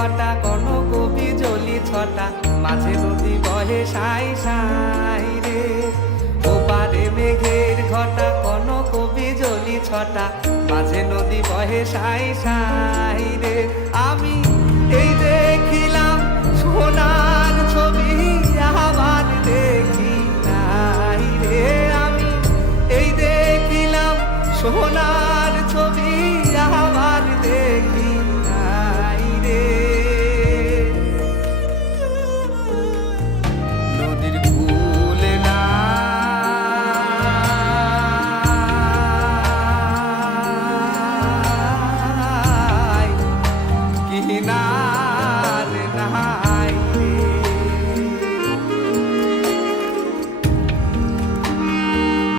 ঘটা কোন কবি জলি ছটা মাঝে নদী বহে সাই সাই রে। ওপারে মেঘের ঘটা কোন কবি জলি ছটা মাঝে নদী বহে সাই সাই রে। আমি এই দেখিলাম সোনার ছবি আবার দেখি নাই রে। আমি এই দেখিলাম সোনার